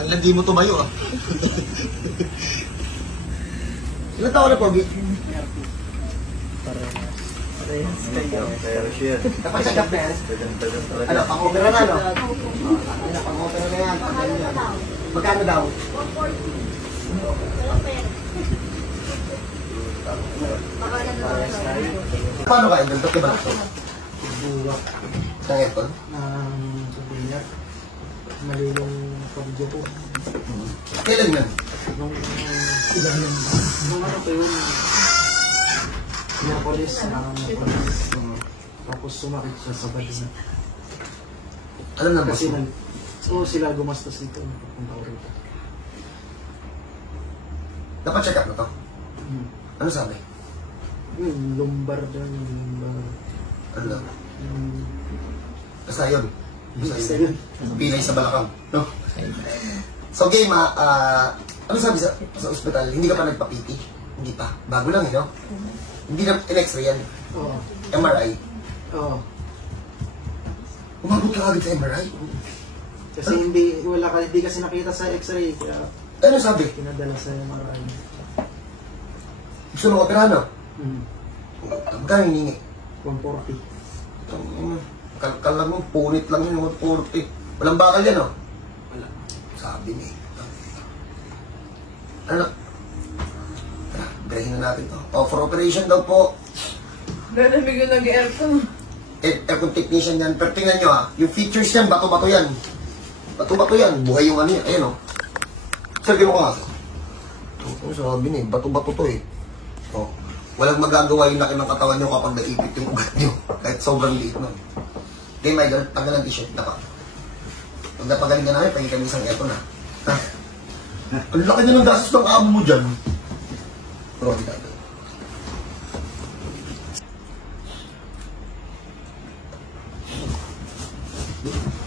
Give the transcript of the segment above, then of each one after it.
Hanggang di mo tumayo, ah. Ilan taon na, Pogi? Parehas kayo. Dapat check up na yan. Ano, pang-opera na, no? Pang-opera na yan. Magkano daw? 140. Paano kayo? Ba't ka ba ito? Buwak Sa aircon? ng kabinet. Malilong pabidyo ko. Kailan yan? Nung ano ko yun, Miyerkules, tapos sumakit siya sa badi na. Alam na ba? Kasi sila gumastos dito. Napunta ko rito. Dapat check up na to. Ano sabi? Yung lumbar dyan, Ano lang? Basta yun. basta yun. Pilay sa balakang. No? So game ano sabi sa ospital? Hindi ka pa nagpa-PT? Hindi pa. Bago lang no? Hindi na in-x-ray yan. Oo. MRI. Oo. Umabot ka agad sa MRI? Kasi hindi kasi nakita sa x-ray, kaya Ano sabi? pinadala sa MRI. Gusto mo operahan no? Hmm. Magkano hiningi? 140. Kalkal lang mo, punit lang yun, 140. Walang bakal yan, no? Wala. Sabi niya. Ano? Tara, brahin na natin to. Oh, for operation daw po. Lalamig yung nag-aircon. Aircon technician yan. Pero tingnan nyo yung features yan, bato-bato yan. Bato-bato yan. Buhay yung ano yan. Ayan o. Sir, gano'n ko nga. Sabi niya, bato-bato to eh. Oh. Walang magagawa yung laki ng katawan nyo kapag naipit yung ugat nyo. Kahit sobrang liit nun. Okay, my girl, tagal ang t-shirt na pa. Pag napagaling ka namin, pahingin kami isang eto na. Ha? Ang laki na ng gastos ng amo mo dyan. Pero, hindi tayo.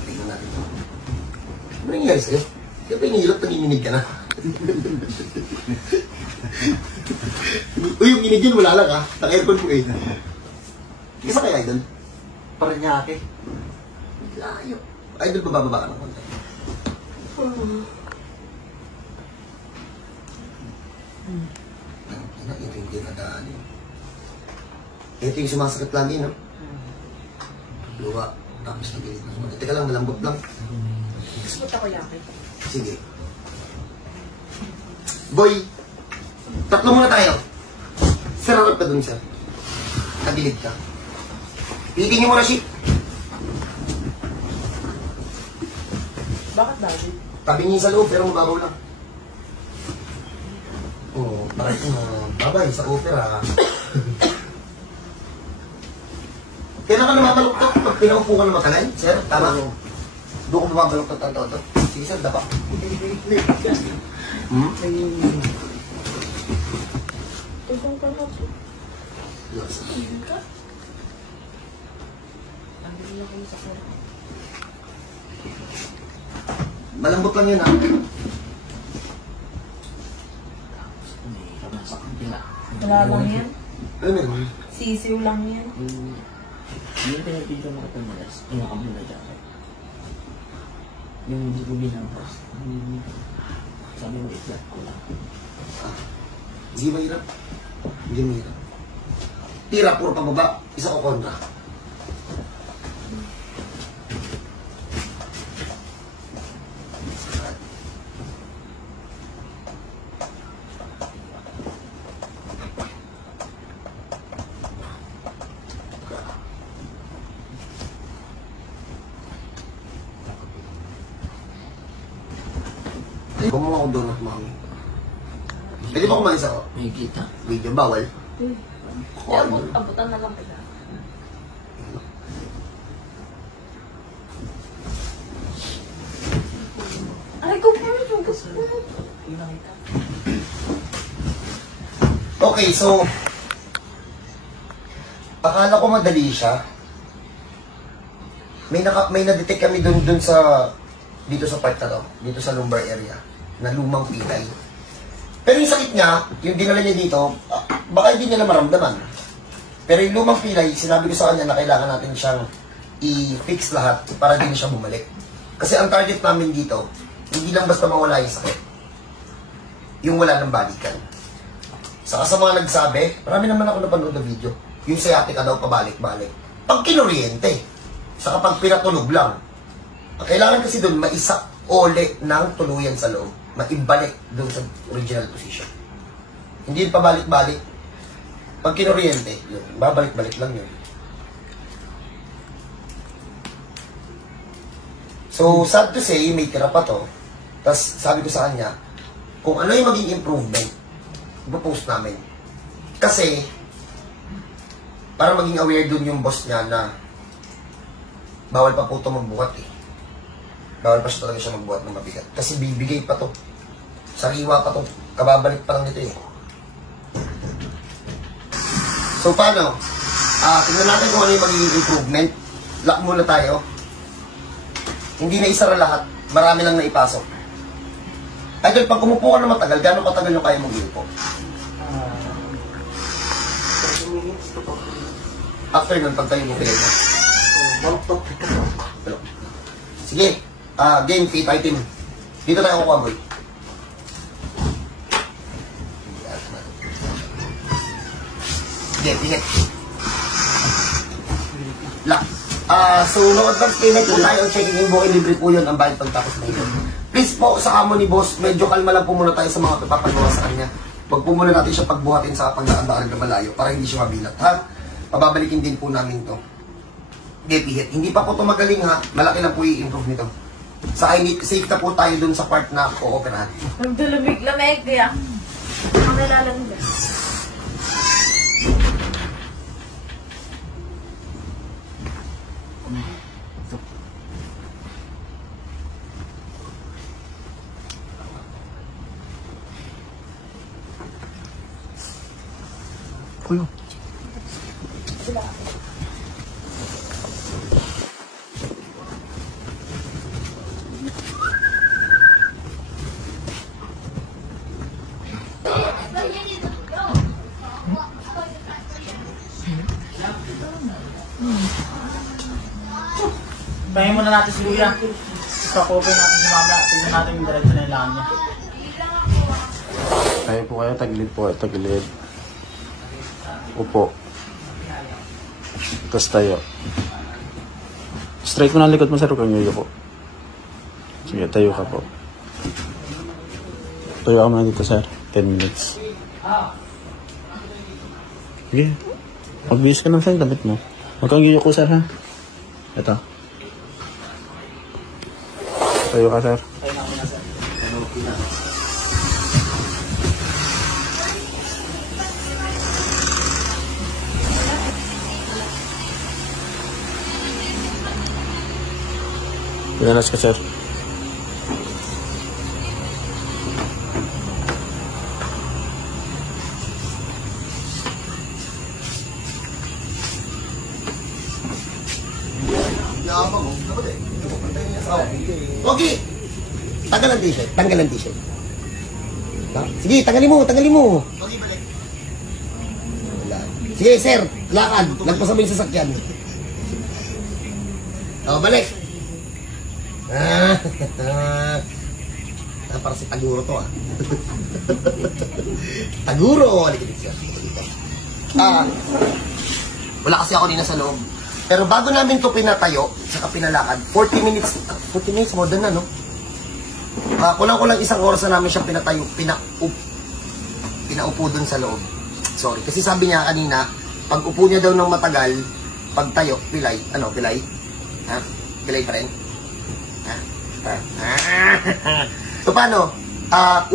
Tingnan natin. Ano nangyari sa'yo? Kaya pa hinihilot, nanginginig ka na. Uy, yung ginig yun, wala lang ha. Naka-aircon po eh. Isa kay Idol? Paranaque. Layo. Idol, bababa ka ng konti. Ito yung dinadaan yun. Ito yung sumasakit lagi, no? Luwa. Tapos nabilit na sumasakit. Teka lang, malambot lang. Gusto ko yaki. Sige. Boy, tatlo muna tayo. Sir, harap ka dun, sir. Nabilid ka. Pitingin mo na, shit. Bakit Daddy? Tabingin sa loob, pero mababaw lang. Oo, bakit babay sa opera. Kailan ka namamaluktot pag pinaupo ka na makalay? Sir, tama? Doon ko bumabaluktot ang todo. Sige, sir, dapat. Tugong ka na po. Yes. Andun na kayo sa kwarto. Malambot lang yun, ha? Wala lang yan. Ano yun? Sisiw lang yan. Yung pinapito mo ito malas, yung kamula dyan. Yung hindi ko binabas. Sabi mo, i-flat ko lang. Hindi mahirap. Hindi mahirap. Tira, puro pababa. Isa ko kontra. Gumawa ko doon at mami. Pwede ba kumain sa May kita. video? Bawal? Abutan na lang kita. Ay, ko po yung gusto ko. Okay, so akala ko madali siya. May na-detect kami dun sa dito sa part na to, dito sa lumbar area, na lumang pilay. Pero yung sakit niya, yung dinala niya dito, baka hindi niya na maramdaman. Pero yung lumang pilay, sinabi ko sa kanya na kailangan natin siyang i-fix lahat para din siya bumalik. Kasi ang target namin dito, Hindi lang basta mawala yung sakit. Yung wala ng balikan. Saka sa mga nagsabi, marami naman ako napanood na video. Yung sciatica daw pabalik-balik. Pag kinuryente. Saka pag pinatulog lang. Ang kailangan kasi doon, maisa ole ng tuluyan sa loob. Maibalik doon sa original position. Hindi yung pabalik-balik. Pag kinuryente, yun, babalik-balik lang yun. So, sad to say, may tira pa to. Tapos, sabi ko sa kanya, kung ano yung maging improvement, ipopost namin. Kasi, para maging aware dun yung boss niya na bawal pa po ito magbuhat eh. Bawal pa siya talaga siya magbuhat ng mabigat. Kasi bibigay pa to. Sariwa pa to. Kababalik pa lang nito eh. So, paano? Tingnan natin kung ano yung magiging improvement. Lock muna tayo. Hindi na isara lahat. Marami lang na ipasok. Idol, pag umupo ka na matagal, gano'ng katagal yung kaya mong iupo? 30 minutes to po. After nun, pag tayo mo pilay mo. Hello. Sige. Game, fit item. Dito tayo kukuha, boy. Sige, tingit. Lock. So, no advance payment po tayo. Checking in booking, libre po yun. Ang bayad pagtapos na yun. Please po, sa amo ni boss, medyo kalma lang po muna tayo sa mga papagawa sa kanya. Huwag po muna natin siya pagbuhatin sa pagdaan-daan na malayo para hindi siya mabilat, ha? Pababalikin din po namin to. Get. Hindi pa po ito magaling, ha? Malaki lang po i-improve nito. Sa safe na po tayo dun sa part na o-operahan. Nagdulumig-lamig kaya. Ang nalalamig. Kuya. Pahingi muna natin si Kuya. Stop-over natin si Mama. Tignan natin yung diretso na ilangan niya. Tayo po kayo, tagilid po. Tagilid. Upo. Tapos tayo. Straight mo na ang likod mo, sir. Huwag kang yuko. Sige, tayo ka po. Tayo ka muna dito, sir. 10 minutes. Sige. Magbihis ka lang, sir. Damit mo. Huwag kang yuko, sir, ha? Ito. Tayo ka, sir. Tayo namin na, sir. Pinalas ka, sir. Yabang, dapat eh. Okay. Tanggal ang t-shirt. Tanggal ang t-shirt. Sige, tanggalin mo. Okay, balik. Wala. Sige, sir. Lakad. Nagpasabay sa sakyan. Balik. Para si Taguro to, Taguro. Halika siya. Wala kasi ako nina sa loob. Pero bago namin to pinatayo, saka pinalakad, 40 minutes more than na, no? Kulang-kulang isang oras na namin siya pinatayo, pinaupo dun sa loob. Sorry. Kasi sabi niya kanina, pag upo niya daw ng matagal, pag tayo, pilay. Ano, pilay? Ha? Pilay pa rin? Ha? So, paano?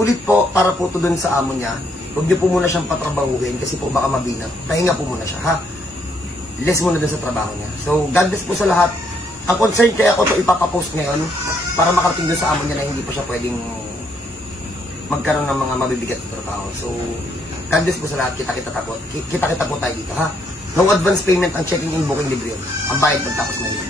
Ulit po, para po to dun sa amo niya, huwag niyo po muna siyang patrabahuin kasi po baka mabinat. Pahinga po muna siya, ha? Less muna dun sa trabaho niya. So, God bless po sa lahat. Ang concern kaya ako to ipapapost ngayon para makarating dun sa amo niya na hindi po siya pwedeng magkaroon ng mga mabibigat na trabaho. So, God bless po sa lahat. Kita-kita po tayo dito, ha? No advance payment ang checking in booking libre yun. Ang bayad pagtapos na yun.